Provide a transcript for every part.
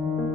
thank you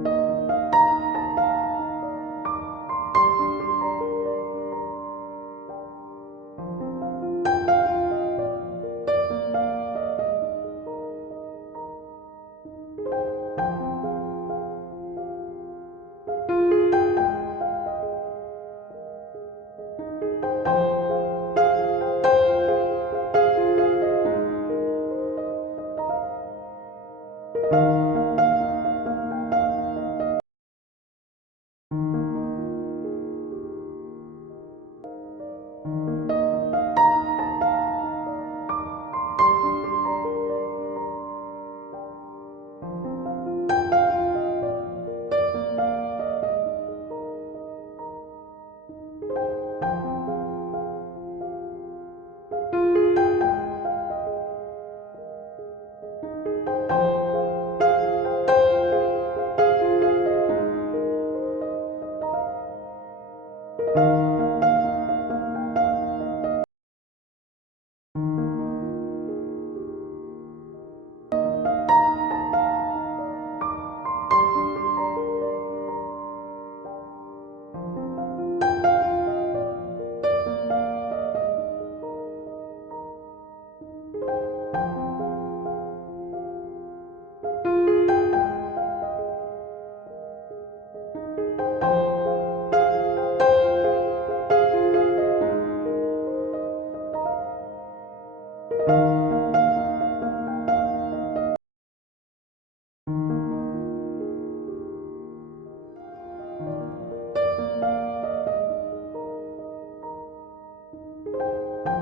thank you